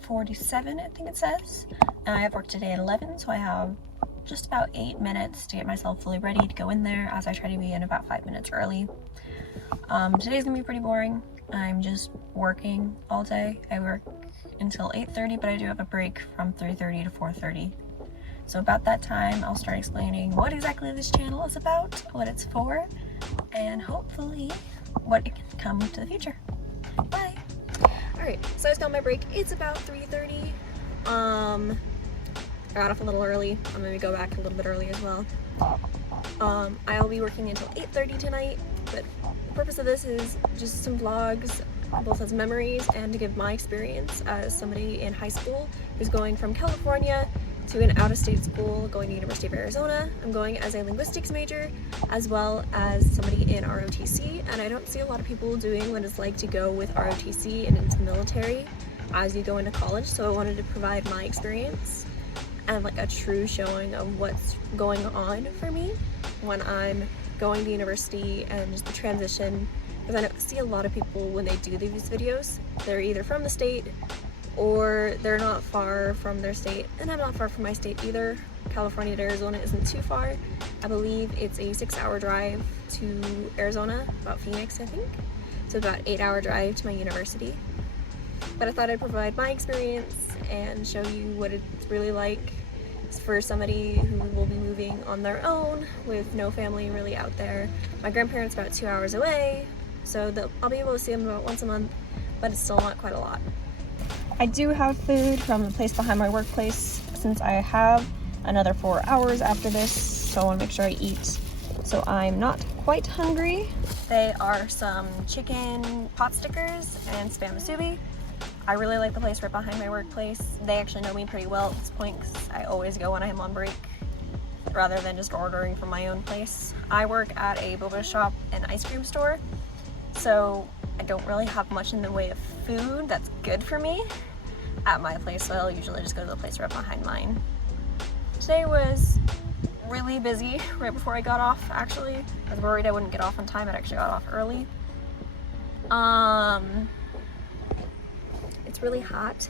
8:47, I think it says. And I have work today at 11, so I have just about 8 minutes to get myself fully ready to go in there, as I try to be in about 5 minutes early. Today's gonna be pretty boring. I'm just working all day. I work until 8:30, but I do have a break from 3:30 to 4:30. So about that time, I'll start explaining what exactly this channel is about, what it's for, and hopefully what it can come to the future. Bye! Alright, so I just got my break. It's about 3:30. I got off a little early. I'm gonna go back a little bit early as well. I'll be working until 8:30 tonight, but the purpose of this is just some vlogs, both as memories and to give my experience as somebody in high school who's going from California to an out-of-state school, going to University of Arizona. I'm going as a linguistics major, as well as somebody in ROTC, and I don't see a lot of people doing what it's like to go with ROTC and into the military as you go into college, so I wanted to provide my experience and like a true showing of what's going on for me when I'm going to university and just the transition, because I don't see a lot of people when they do these videos, they're either from the state or they're not far from their state, and I'm not far from my state either. California to Arizona isn't too far. I believe it's a 6-hour drive to Arizona, about Phoenix I think, so about 8-hour drive to my university. But I thought I'd provide my experience and show you what it's really like for somebody who will be moving on their own with no family really out there. My grandparents are about 2 hours away, so I'll be able to see them about once a month, but it's still not quite a lot. I do have food from the place behind my workplace since I have another 4 hours after this, so I want to make sure I eat. So I'm not quite hungry. They are some chicken pot stickers and spam musubi. I really like the place right behind my workplace. They actually know me pretty well at this point because I always go when I'm on break rather than just ordering from my own place. I work at a boba shop and ice cream store, so I don't really have much in the way of food that's good for me at my place, so I'll usually just go to the place right behind mine. Today was really busy right before I got off, actually. I was worried I wouldn't get off on time. I actually got off early. It's really hot.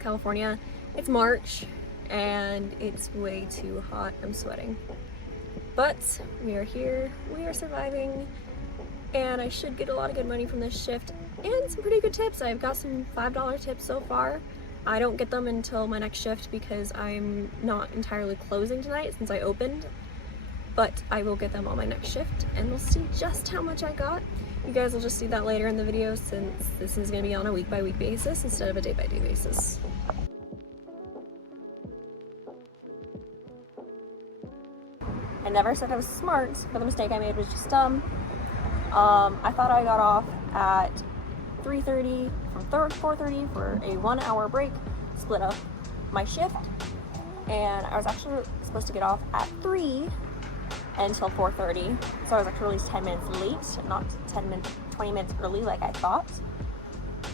California. It's March and it's way too hot. I'm sweating. But we are here, we are surviving, and I should get a lot of good money from this shift and some pretty good tips. I've got some $5 tips so far. I don't get them until my next shift because I'm not entirely closing tonight since I opened, but I will get them on my next shift and we'll see just how much I got. You guys will just see that later in the video since this is going to be on a week-by-week basis instead of a day-by-day basis. I never said I was smart, but the mistake I made was just dumb. I thought I got off at 3:30 from 4:30 for a 1-hour break, split up my shift, and I was actually supposed to get off at 3 until 4:30, so I was actually 10 minutes late, not 20 minutes early like I thought.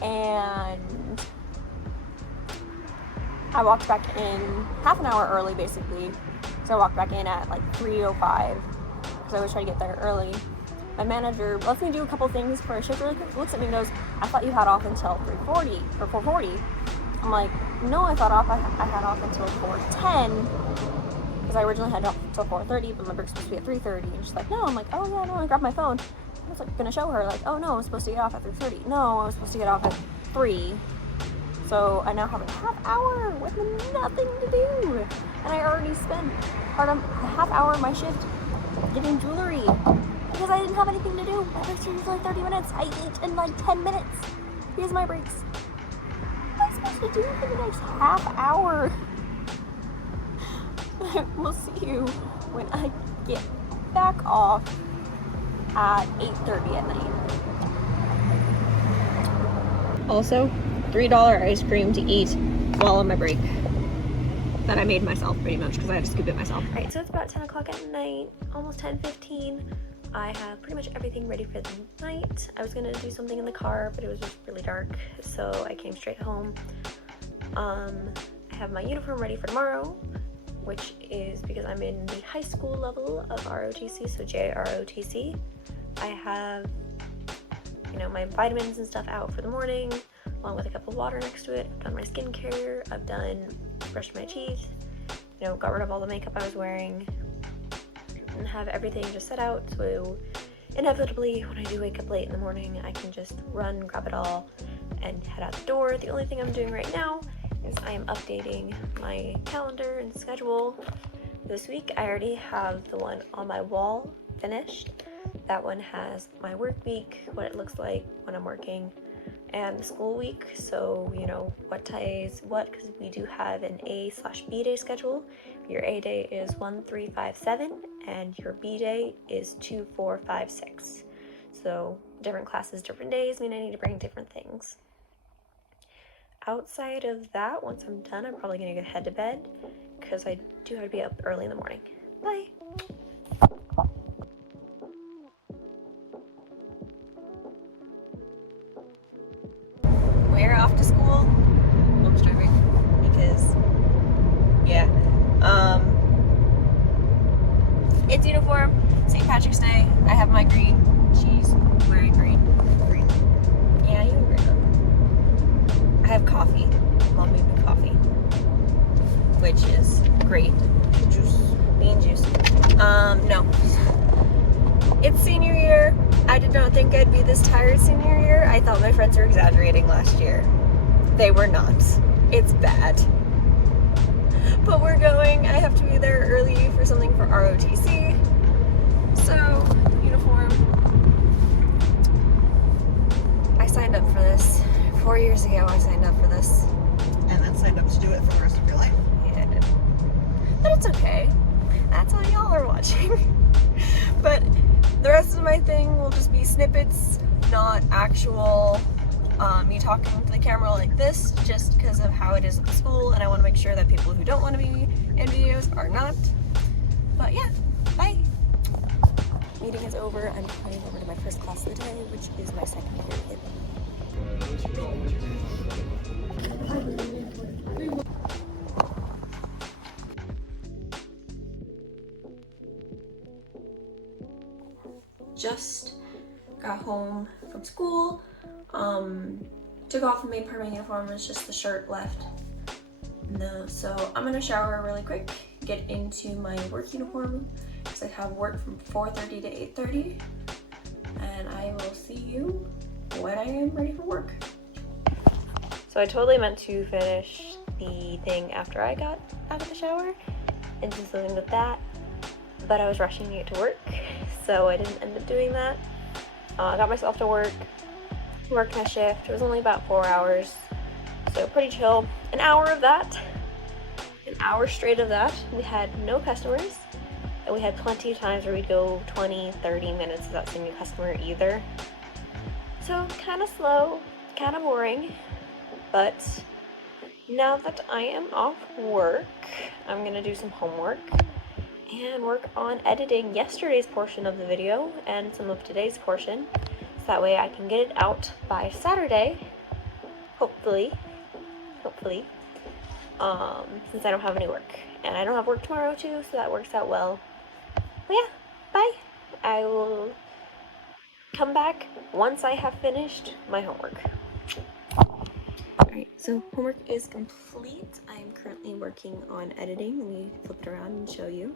And I walked back in half an hour early basically, so I walked back in at like 3:05 because I always try to get there early. My manager lets me do a couple things for a shift really quick, looks at me and goes, I thought you had off until 3:40 or 4:40. I'm like, no, I thought I had off until 4:10 because I originally had off until 4:30, but my break's supposed to be at 3:30. And she's like, no. I'm like, oh yeah, no. I grabbed my phone. I was like gonna show her like, oh no, I was supposed to get off at 3:30. No, I was supposed to get off at 3. So I now have a half hour with nothing to do, and I already spent part of the half hour of my shift getting jewelry because I didn't have anything to do. My breaks are usually 30 minutes. I eat in like 10 minutes. Here's my breaks. What am I supposed to do for the next half hour? We'll see you when I get back off at 8:30 at night. Also, $3 ice cream to eat while on my break that I made myself pretty much because I had to scoop it myself. Alright, so it's about 10 o'clock at night, almost 10:15. I have pretty much everything ready for the night. I was gonna do something in the car, but it was just really dark, so I came straight home. I have my uniform ready for tomorrow, which is because I'm in the high school level of ROTC, so JROTC. I have, you know, my vitamins and stuff out for the morning. along with a cup of water next to it. I've done my skincare, I've done brushed my teeth, you know, got rid of all the makeup I was wearing, and have everything just set out so inevitably when I do wake up late in the morning I can just run, grab it all, and head out the door. The only thing I'm doing right now is I am updating my calendar and schedule. This week I already have the one on my wall finished. That one has my work week, what it looks like when I'm working, and the school week, so you know what days what, because we do have an A/B day schedule. Your A day is 1, 3, 5, 7, and your B day is 2, 4, 5, 6. So different classes, different days mean I need to bring different things. Outside of that, once I'm done, I'm probably gonna head to bed because I do have to be up early in the morning. Bye. We're off to school. Mom's driving because, yeah. It's uniform. St. Patrick's Day. I have my green. She's wearing green. Green. Yeah, you agree. I have coffee. Mom made me coffee, which is great. Juice. Bean juice. No. It's senior year. I did not think I'd be this tired senior year. I thought my friends were exaggerating last year. They were not. It's bad. But we're going. I have to be there early for something for ROTC. So, uniform. I signed up for this. 4 years ago I signed up for this. And then signed up to do it for the rest of your life. Yeah, I did. But it's okay. That's all y'all are watching. But the rest of my thing will just be snippets, not actual me talking to the camera like this, just because of how it is at the school, and I want to make sure that people who don't want to be in videos are not. But yeah, bye. Meeting is over. I'm heading over to my first class of the day, which is my second period. Just got home from school, took off and made part of my uniform. It's just the shirt left. So I'm gonna shower really quick, get into my work uniform because I have work from 4:30 to 8:30, and I will see you when I am ready for work. So I totally meant to finish the thing after I got out of the shower and do something with that, but I was rushing to get to work, so I didn't end up doing that. I got myself to work, worked my shift. It was only about 4 hours, so pretty chill. An hour of that, an hour straight of that. We had no customers, and we had plenty of times where we'd go 20, 30 minutes without seeing a customer either. So kind of slow, kind of boring, but now that I am off work, I'm gonna do some homework and work on editing yesterday's portion of the video and some of today's portion, so that way I can get it out by Saturday, hopefully, since I don't have any work. And I don't have work tomorrow too, so that works out well. But yeah, bye. I will come back once I have finished my homework. Alright, so homework is complete. I am currently working on editing. Let me flip it around and show you.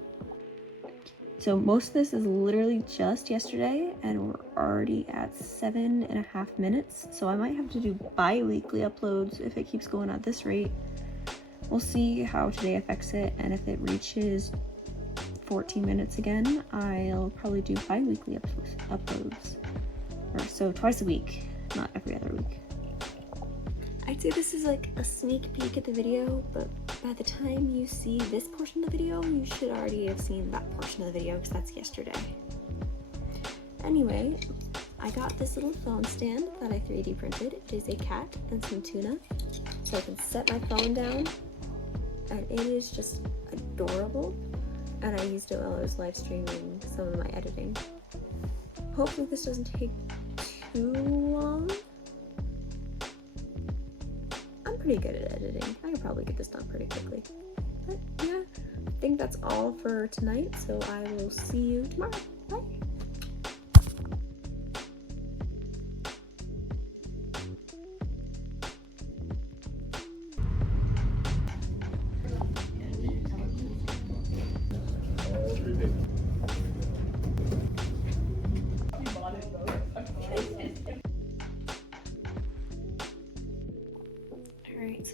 So most of this is literally just yesterday, and we're already at 7.5 minutes. So I might have to do bi-weekly uploads if it keeps going at this rate. We'll see how today affects it, and if it reaches 14 minutes again, I'll probably do bi-weekly uploads. Or so twice a week, not every other week. I'd say this is like a sneak peek at the video, but by the time you see this portion of the video, you should already have seen that portion of the video because that's yesterday. Anyway, I got this little phone stand that I 3D printed. It is a cat and some tuna, so I can set my phone down, and it is just adorable, and I used it while I was live streaming some of my editing. Hopefully this doesn't take too long. I'm pretty good at editing. I could probably get this done pretty quickly. But yeah, I think that's all for tonight, so I will see you tomorrow. Bye!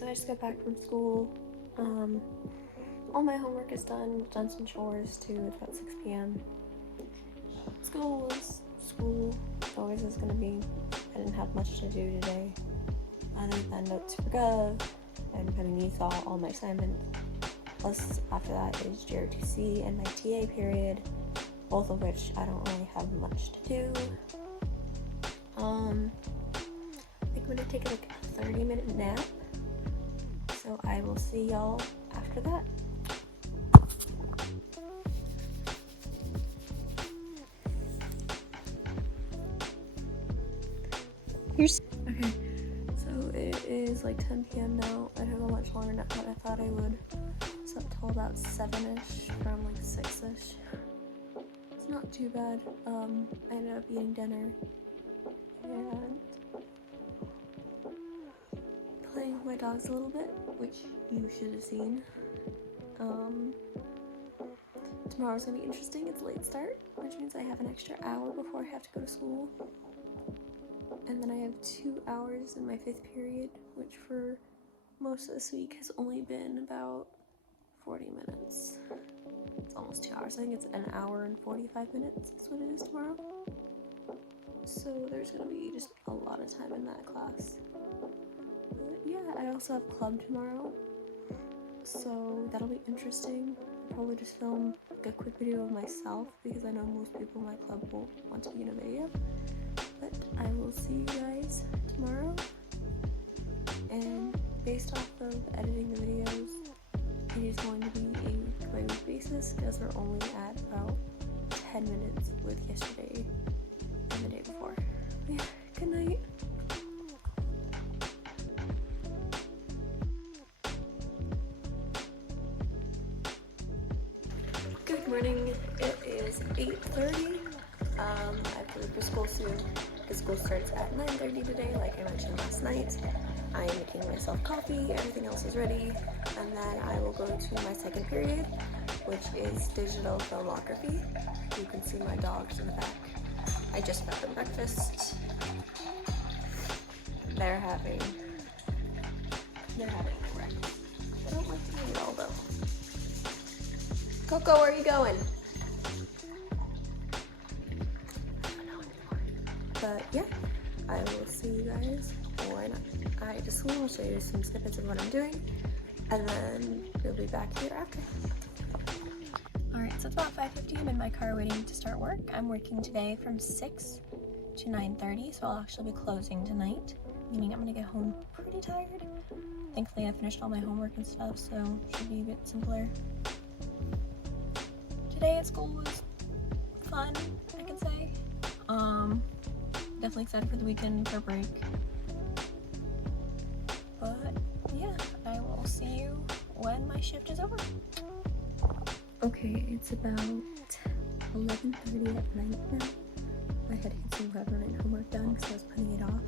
I just got back from school. All my homework is done. Done some chores too. It's about 6 p.m. School was school. Always is gonna be. I didn't have much to do today, other than notes for Gov and kind of all my assignments. Plus, after that is JROTC and my TA period, both of which I don't really have much to do. I think I'm gonna take like a 30-minute nap. So I will see y'all after that. Okay, so it is like 10 p.m. now. I took a much longer nap than I thought I would. Slept till about 7-ish from like 6-ish. It's not too bad. I ended up eating dinner and playing with my dogs a little bit, which you should have seen. Tomorrow's gonna be interesting. It's a late start, which means I have an extra hour before I have to go to school. And then I have 2 hours in my 5th period, which for most of this week has only been about 40 minutes. It's almost 2 hours. I think it's an hour and 45 minutes is what it is tomorrow. So there's gonna be just a lot of time in that class. But yeah, I also have club tomorrow, so that'll be interesting. I'll probably just film like a quick video of myself because I know most people in my club won't want to be in a video. But I will see you guys tomorrow. And based off of editing the videos, it is going to be a week-by-week basis because we're only at about 10 minutes with yesterday and the day before. Yeah, good night. Good morning. It is 8:30. I have to leave for school soon because school starts at 9:30 today, like I mentioned last night. I am making myself coffee, everything else is ready, and then I will go to my 2nd period, which is digital filmography. You can see my dogs in the back. I just fed them breakfast. They're having breakfast. I don't like to eat it all though. Coco, where are you going? But yeah, I will see you guys when I get to school. I'll show you some snippets of what I'm doing, and then we'll be back here after. Alright, so it's about 5:50. I'm in my car waiting to start work. I'm working today from 6 to 9:30, so I'll actually be closing tonight, meaning I'm gonna get home pretty tired. Thankfully, I finished all my homework and stuff, so it should be a bit simpler. Today at school was fun, I can say. Definitely excited for the weekend for break. But yeah, I will see you when my shift is over. Okay, it's about 11:30 at night now. I had to get some grab night homework done because I was putting it off.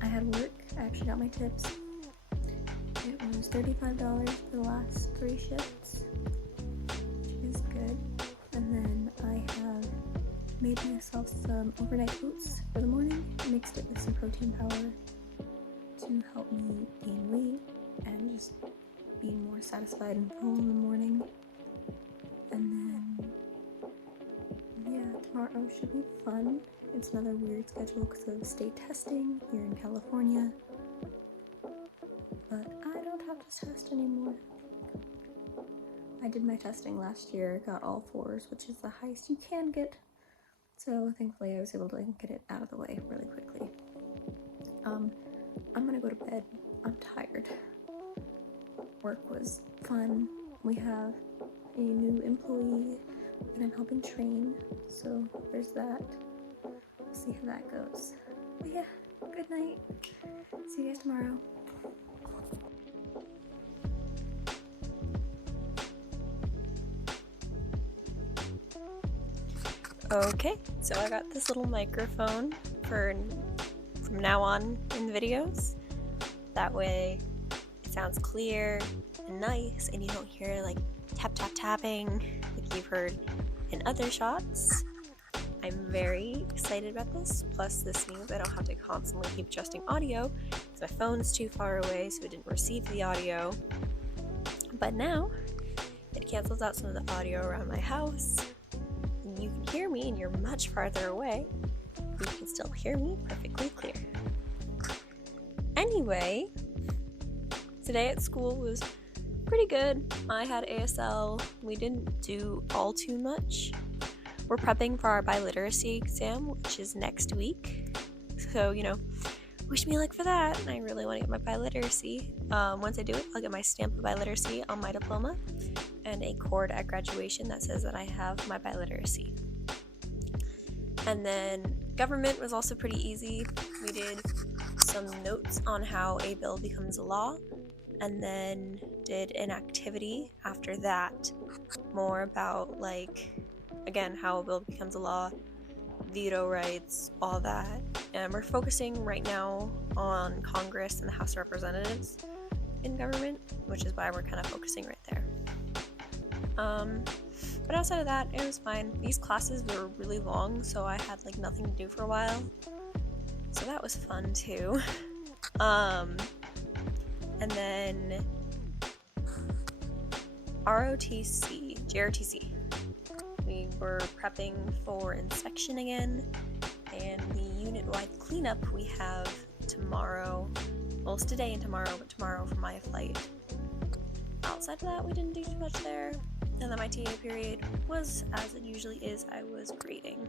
I had work. I actually got my tips. It was $35 for the last 3 shifts, which is good. And then I have made myself some overnight oats for the morning, mixed it with some protein powder to help me gain weight and just be more satisfied and full in the morning. And then, yeah, tomorrow should be fun. It's another weird schedule because of state testing here in California. But I don't have to test anymore. I did my testing last year, got all 4s, which is the highest you can get. So thankfully I was able to get it out of the way really quickly. I'm gonna go to bed. I'm tired. Work was fun. We have a new employee that I'm helping train, so there's that. We'll see how that goes. But yeah, good night. See you guys tomorrow. Okay, so I got this little microphone from now on in the videos. That way it sounds clear and nice and you don't hear like tapping like you've heard in other shots. I'm very excited about this. Plus this means I don't have to constantly keep adjusting audio because my phone's too far away, so it didn't receive the audio. But now, it cancels out some of the audio around my house. And you can hear me, and you're much farther away. You can still hear me perfectly clear. Anyway, today at school was pretty good. I had ASL. We didn't do all too much. We're prepping for our biliteracy exam, which is next week. So, wish me luck for that. I really want to get my biliteracy. Once I do it, I'll get my stamp of biliteracy on my diploma and a cord at graduation that says that I have my biliteracy. And then government was also pretty easy. We did some notes on how a bill becomes a law, and then did an activity after that, more about again, how a bill becomes a law, veto rights, all that. And we're focusing right now on Congress and the House of Representatives in government, which is why we're kind of focusing right there. But outside of that, it was fine. These classes were really long, so I had nothing to do for a while. So that was fun too. And then JROTC. We were prepping for inspection again, and the unit-wide cleanup we have tomorrow. Well, it's today and tomorrow, but tomorrow for my flight. Outside of that, we didn't do too much there. And then my TA period was, as it usually is, I was grading.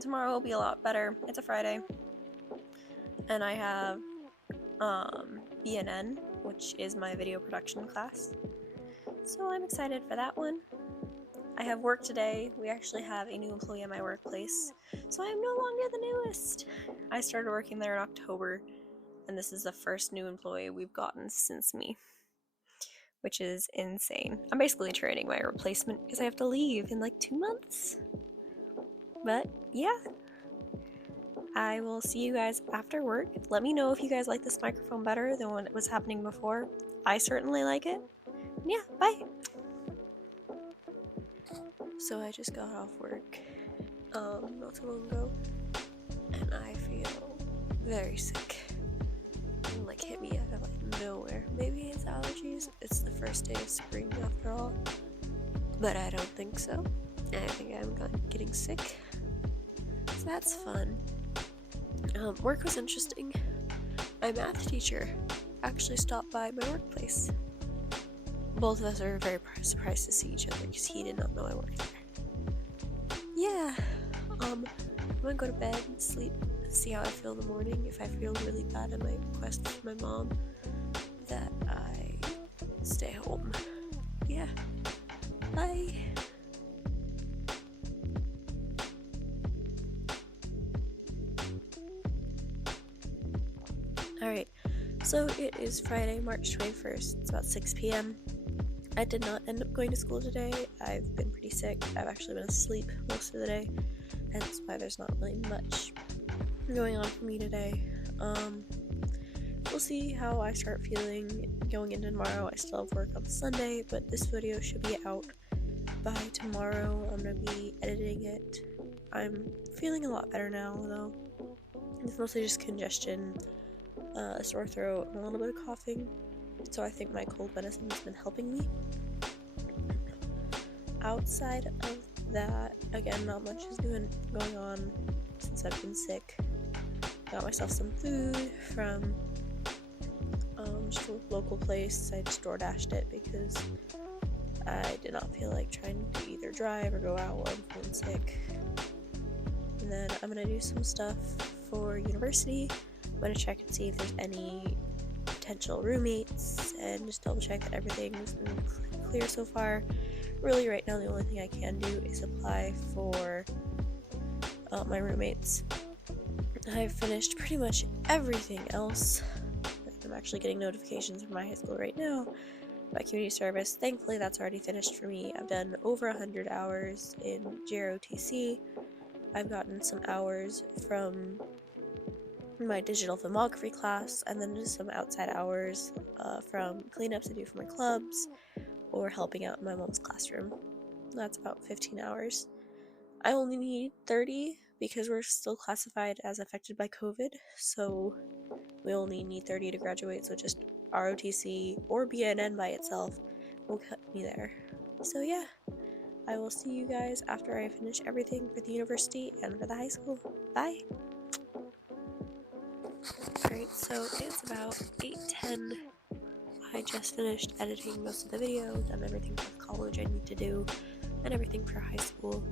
Tomorrow will be a lot better. It's a Friday. And I have BNN, which is my video production class. So I'm excited for that one. I have work today. We actually have a new employee at my workplace, so I am no longer the newest. I started working there in October, and this is the first new employee we've gotten since me, which is insane. I'm basically training my replacement because I have to leave in 2 months. But yeah, I will see you guys after work. Let me know if you guys like this microphone better than what was happening before. I certainly like it. Yeah, bye. So I just got off work not too long ago, and I feel very sick. It hit me out of nowhere. Maybe it's allergies. It's the first day of spring after all, but I don't think so. I think I'm getting sick. So that's fun. Work was interesting. My math teacher actually stopped by my workplace. Both of us are very surprised to see each other because he did not know I worked there. Yeah. I'm gonna go to bed and sleep and see how I feel in the morning. If I feel really bad, I might request to my mom that I stay home. Yeah. Bye. Alright, so it is Friday, March 21st. It's about 6 p.m. I did not end up going to school today. I've been pretty sick. I've actually been asleep most of the day, hence why there's not really much going on for me today. We'll see how I start feeling going into tomorrow. I still have work on Sunday, but this video should be out by tomorrow. I'm going to be editing it. I'm feeling a lot better now, though. It's mostly just congestion, a sore throat, and a little bit of coughing. So I think my cold medicine has been helping me. Outside of that, again, not much is going on since I've been sick. Got myself some food from just a local place. I just DoorDashed it because I did not feel like trying to either drive or go out while I'm feeling sick. And then I'm gonna do some stuff for university. I'm gonna check and see if there's any potential roommates and just double check that everything's been clear so far. Really, right now, the only thing I can do is apply for my roommates. I've finished pretty much everything else. I'm actually getting notifications from my high school right now about community service. Thankfully, that's already finished for me. I've done over 100 hours in JROTC. I've gotten some hours from my digital filmography class, and then just some outside hours from cleanups I do for my clubs or helping out in my mom's classroom. That's about 15 hours. I only need 30 because we're still classified as affected by COVID, so We only need 30 to graduate, so just ROTC or BNN by itself will cut me there. So yeah, I will see you guys after I finish everything for the university and for the high school. Bye! Alright, so it's about 8:10. I just finished editing most of the video, done everything for college I need to do, and everything for high school.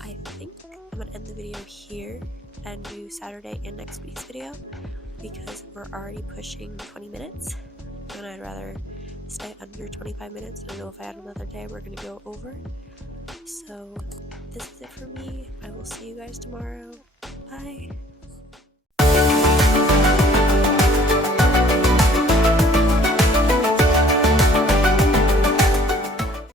I think I'm gonna end the video here and do Saturday and next week's video because we're already pushing 20 minutes and I'd rather stay under 25 minutes. I know if I had another day we're gonna go over. So this is it for me. I will see you guys tomorrow. Bye.